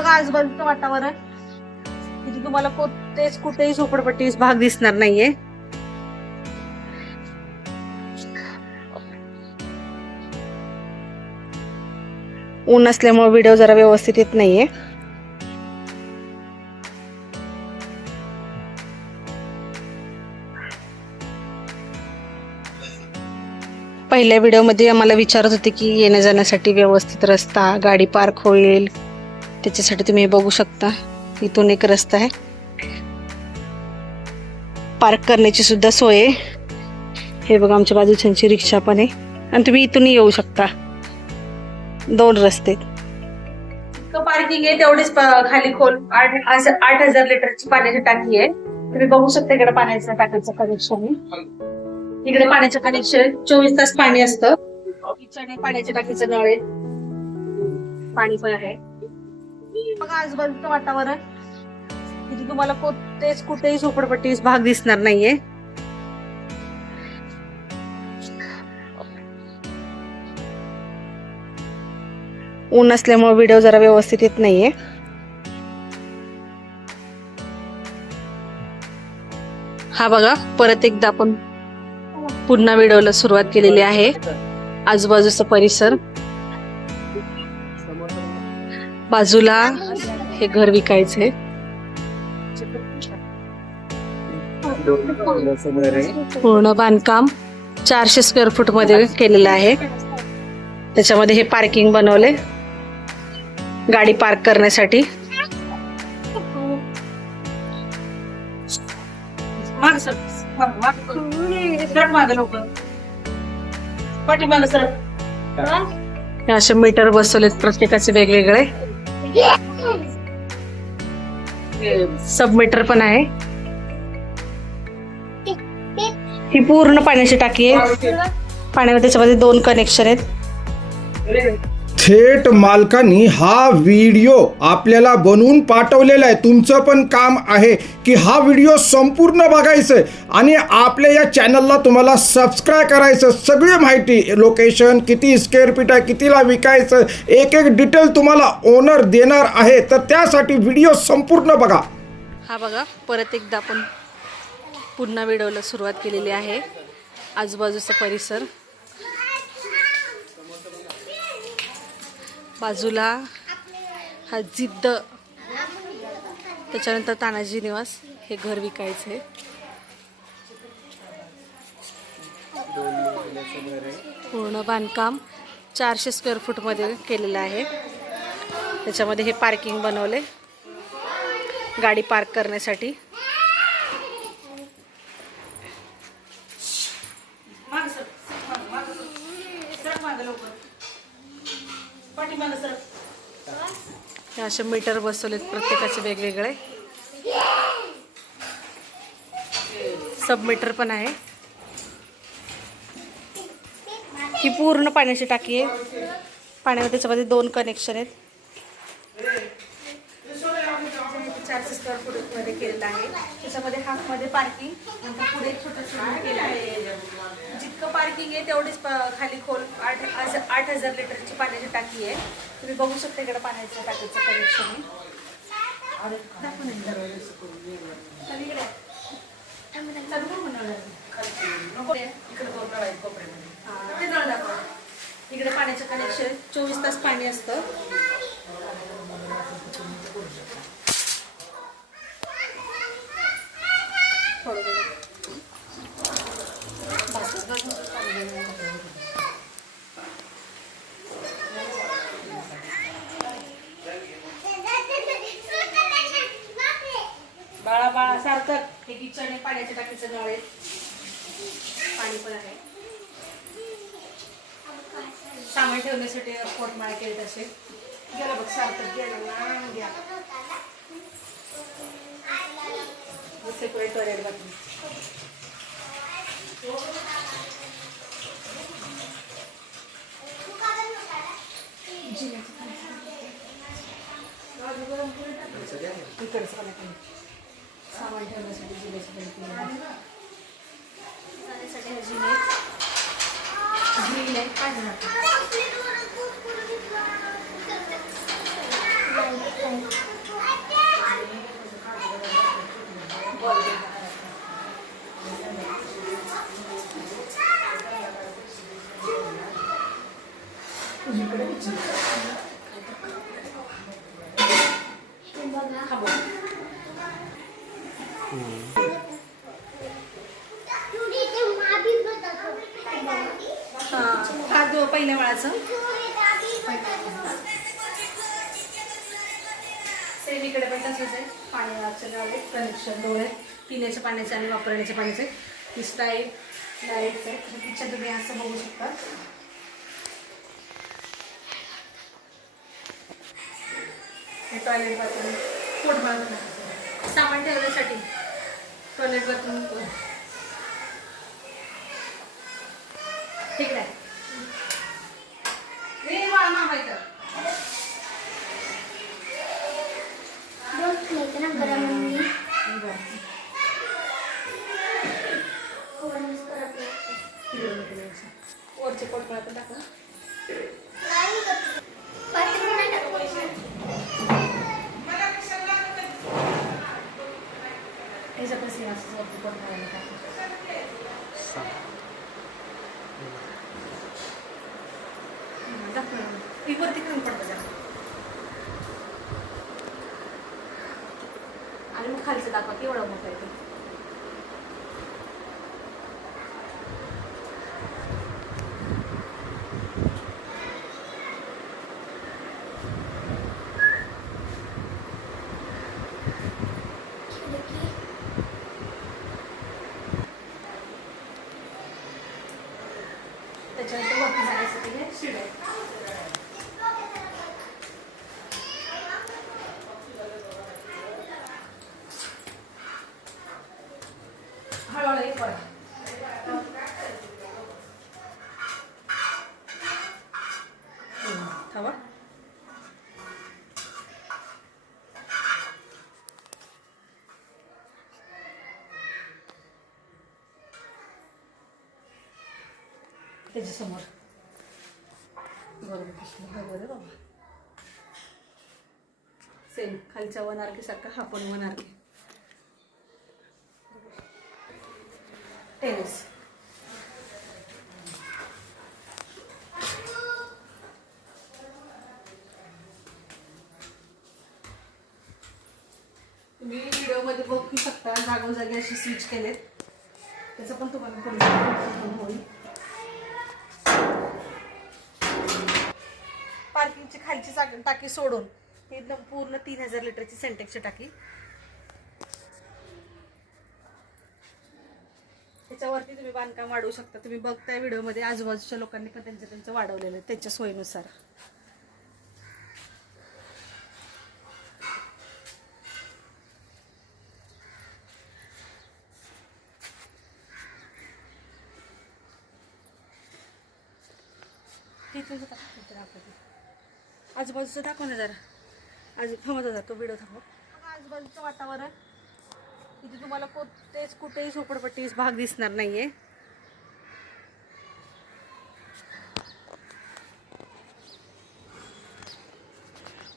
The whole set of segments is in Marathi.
बघा आजूबाजूचं वातावरण. तिथे तुम्हाला कोणतेच कुठेही झोपडपट्टी भाग दिसणार नाहीये. ऊन असल्यामुळे व्हिडिओ जरा व्यवस्थित येत नाहीये. पहिल्या व्हिडिओमध्ये आम्हाला विचारत होते की येण्या जाण्यासाठी व्यवस्थित रस्ता गाडी पार्क होईल त्याच्यासाठी तुम्ही बघू शकता. इथून एक रस्ता आहे. पार्क करण्याची सुद्धा सोय आहे. हे बघा आमच्या बाजूच्यांची रिक्षा पण आहे. आणि तुम्ही इथूनही येऊ शकता. दोन रस्ते पार्किंग आहे तेवढीच खाली खोल. आठ आठ हजार लिटरची पाण्याची टाकी आहे. तुम्ही बघू शकता इकडे पाण्याच्या टाकीचं कनेक्शन आहे. इकडे पाण्याचं कनेक्शन चोवीस तास पाणी असतं. किचन पाण्याच्या टाकीचं नळ आहे. पाणी पण आहे. बघा आजूबाजूचं वातावरण. तिथे तुम्हाला कोणतेच कुठेही झोपडपट्टीस भाग दिसणार नाहीये. ऊन असल्यामुळे व्हिडिओ जरा व्यवस्थित येत नाहीये. हा बघा परत एकदा आपण पुन्हा व्हिडिओला सुरुवात केलेली आहे. आजूबाजूचा परिसर. बाजूला हे घर विकायचे पूर्ण बांधकाम चारशे स्क्वेअर फूटमध्ये केलेलं आहे. त्याच्यामध्ये हे पार्किंग बनवले. गाडी पार्क करण्यासाठी. असे मीटर बसवलेत प्रत्येकाचे वेगवेगळे. सब मीटर पण आहे. ही पूर्ण पाण्याची टाकी आहे. पाण्यामध्ये त्याच्यामध्ये दोन कनेक्शन आहेत. थेट मालकांनी हा व्हिडिओ आपल्याला बनवून पाठवलेला आहे. तुमचं पण काम आहे की हा व्हिडिओ संपूर्ण बघायचं आहे. आणि आपल्या या चॅनलला तुम्हाला सबस्क्राईब करायचं सगळी माहिती लोकेशन किती स्क्वेअर फीट आहे कितीला विकायचं एक एक डिटेल तुम्हाला ओनर देणार आहे. तर त्यासाठी व्हिडिओ संपूर्ण बघा. हा बघा परत एकदा आपण पुन्हा व्हिडिओला सुरुवात केलेली आहे. आजूबाजूचा परिसर. बाजूला हा जिद्द. त्याच्यानंतर तानाजी निवास हे घर विकायचं आहे पूर्ण बांधकाम चारशे स्क्वेअर फूटमध्ये केलेलं आहे. त्याच्यामध्ये हे पार्किंग बनवले गाडी पार्क करण्यासाठी. हे असे मीटर बसवलेत प्रत्येकाचे वेगवेगळे. सब मीटर पण आहे. ही पूर्ण पाण्याची टाकी आहे. पाण्यामध्ये त्याच्यामध्ये दोन कनेक्शन आहेत. चारशे स्क्वेअर फूटमध्ये केलेलं आहे. त्याच्यामध्ये हाफमध्ये पार्किंग नंतर पुढे छोटं केलं आहे. जितकं पार्किंग आहे तेवढीच खाली खोल आठ आठ हजार लिटरची पाण्याची टाकी आहे. तुम्ही बघू शकता इकडे पाण्याच्या टाकीचं कनेक्शन. इकडे. पाण्याचं कनेक्शन चोवीस तास पाणी असतं. पाण्याच्या टाकीचं नळ आहे पाणी पण आहे. सामान ठेवण्यासाठी पोटमाळ केले तसे गेला बघ सार्थक गेला गेला. Separate toilet bathroom. इकडचं. सामान ठेवण्यासाठी जिऱ्याचं पण केलं. जाण्यासाठी हा जिना आहे. ग्रिल आहे काय झालं हा दो पहिल्या माळाचं सेम इकडे पण तसंच आहे. पाण्याचे गावे कनेक्शन डोळे. पिण्याच्या पाण्याचे आणि वापरण्याच्या पाण्याचे. ही स्टाईल लाईट्स आहे इच्छा तुम्ही असं बघू शकता. हे टॉयलेट बाथरूम पोट बाथरूम सामान ठेवण्यासाठी टॉयलेट बाथरूम ठीक आहे वरचे पोट टाका ह्याच्या पण सीन असं वरती पोट मला टाका दाखव ती वरती कमी पडतं जरा आणि मग खालचं दाखवा एवढं मोठं आहे हळूहळू एक वर हम्म, थांबा त्याच्यासमोर बरोबर कृष्ण बरोबर आहे बाबा सेम खालच्या वन आरके सारखा हा पण वन आरके Tennis तुम्ही व्हिडिओमध्ये बघू शकता जागोजागी असे स्विच केलेत. त्याचं पण तुम्हाला पुढे होईल. पार्किंगची खालची चाक- टाकी सोडून ही एकदम पूर्ण तीन हजार लिटरची सेंटेक्सची टाकी. त्याच्यावरती तुम्ही बांधकाम वाढवू शकता. तुम्ही बघताय व्हिडिओमध्ये आजूबाजूच्या लोकांनी पण त्यांचं त्यांचं वाढवलेलं आहे त्यांच्या सोयीनुसार. आजूबाजूचं दाखव ना जरा. आज थांबवता जातो व्हिडिओ थांबव. आजूबाजूचं वातावरण. इथे तुम्हाला कोणतेच कुठेही झोपडपट्टीच भाग दिसणार नाहीये.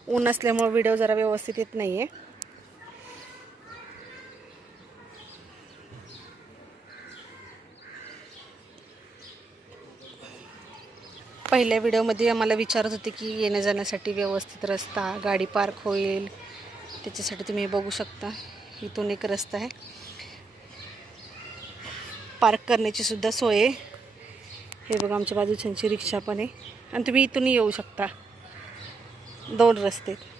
ऊन असल्यामुळे व्हिडिओ जरा व्यवस्थित येत नाहीये. पहिल्या व्हिडिओमध्ये आम्हाला विचारत होते की येण्या जाण्यासाठी व्यवस्थित रस्ता गाडी पार्क होईल त्याच्यासाठी तुम्ही बघू शकता. इथून एक रस्ता आहे. पार्क करण्याची सुद्धा सोय आहे. हे बघा आमच्या बाजूच्यांची रिक्षा पण आहे. आणि तुम्ही इथूनही येऊ शकता. दोन रस्ते आहेत.